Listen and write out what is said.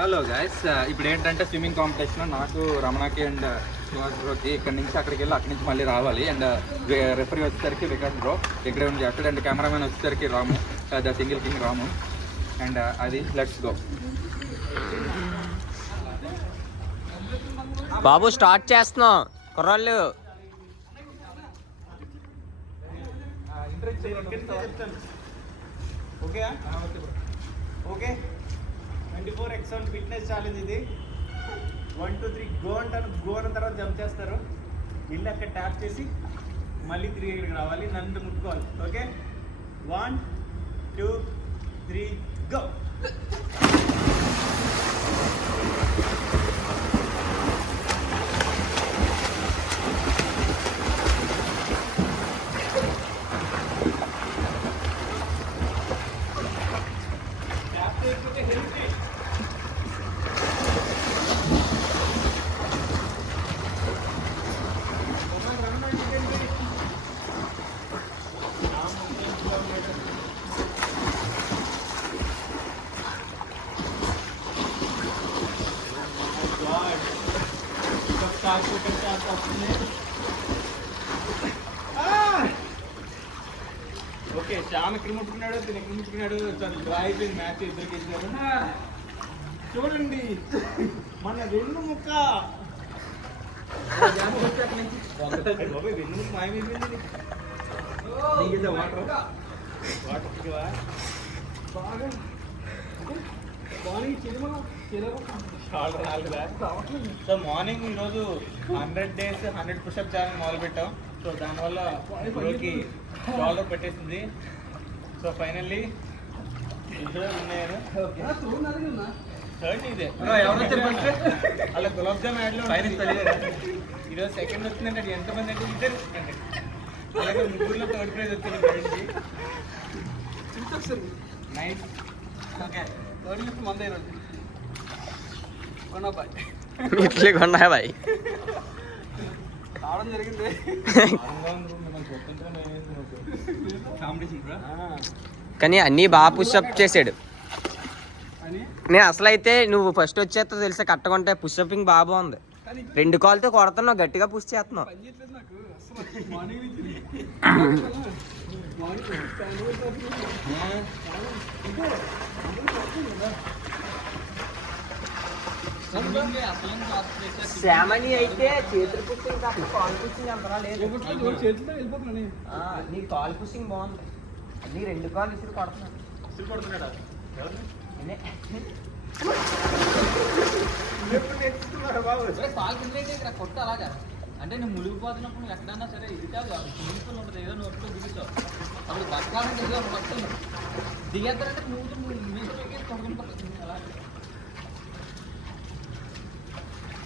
Hello guys, ఇప్పుడు ఏంటంటే swimming competition నాకు రమణకి అండ్ శ్రీనివాస్ బ్రోకి ఇక్కడ నుంచి అక్కడికి వెళ్ళి అక్కడి నుంచి మళ్ళీ రావాలి. అండ్ రెఫరీ వచ్చేసరికి వికాస్ బ్రో ఇక్కడే ఉండి చేస్తాడు. అండ్ కెమెరామెన్ వచ్చేసరికి Ramu, the single king Ramu. And అది లెట్స్ గో. బాబు స్టార్ట్ చేస్తున్నాం కుర్రాళ్ళు. Okay okay 24x1 fitness challenge ఇది. 1 2 3 గో అంటాను. గో అన్న తర్వాత జంప్ చేస్తారు. వెళ్ళి అక్కడ ట్యాప్ చేసి మళ్ళీ తిరిగి ఇక్కడికి రావాలి. నన్ను ముట్టుకోవాలి. Okay 1 2 3 go. ఓకే, శ్యామ్ ఎక్కడ ముట్టుకున్నాడు, తిని ఎక్కడ ముట్టుకున్నాడు. డ్రా అయిపోయింది మ్యాచ్. ఇద్దరికి ఇచ్చినారు. చూడండి మన వెన్ను ముక్క వెన్ను ముక్క మాయమైపోయింది. వాటర్ బాగా సో మార్నింగ్ ఈరోజు 100 days 100 పుషప్ ఛాలెంజ్ మొదలు పెట్టాం. సో దానివల్ల బ్రోకి షోల్డర్ పెట్టేసింది. సో ఫైనల్లీ థర్డ్ ఇదే అలా గులాబ్ జామ్ యాడ్లో ఈరోజు సెకండ్ వచ్చిందంటే అది ఎంతమంది అంటే ఇద్దరు అంటే అలాగే ముగ్గురులో థర్డ్ ప్రైజ్ వచ్చింది. నైస్. ఓకే థర్డ్ లిఫ్ట్ మంది ఈరోజు ఇట్లే కొన్నా బాయ్ రావడం జరిగింది. కానీ అన్నీ బాగా పుషప్ చేసాడు. నేను అసలు అయితే నువ్వు ఫస్ట్ వచ్చేస్తా తెలుసా కట్టకుంటే పుషప్పింగ్ బాగా బాగుంది. 2 కాళ్ళతో కొడుతున్నావు, గట్టిగా పుష్ చేస్తున్నావు. శామని అయితే చేతులు పుషింగ్ తప్ప కాల్ పుషింగ్ అంతలా లేదు. నీ కాల్ పుషింగ్ బాగుంది. నీ 2 కాళ్ళు ఇసురు కొడుతున్నాడు. కొట్ట అలాగా అంటే నువ్వు మునిగిపోతున్నప్పుడు నువ్వు ఎక్కడన్నా సరే ఇది కాదు స్విమ్మింగ్ ఉంటుంది, ఏదో నోట్లో దిగుతావు. అప్పుడు బతకాలంటే మొత్తం దిగేస్తారంటే నువ్వు కొడుకుని అలాగే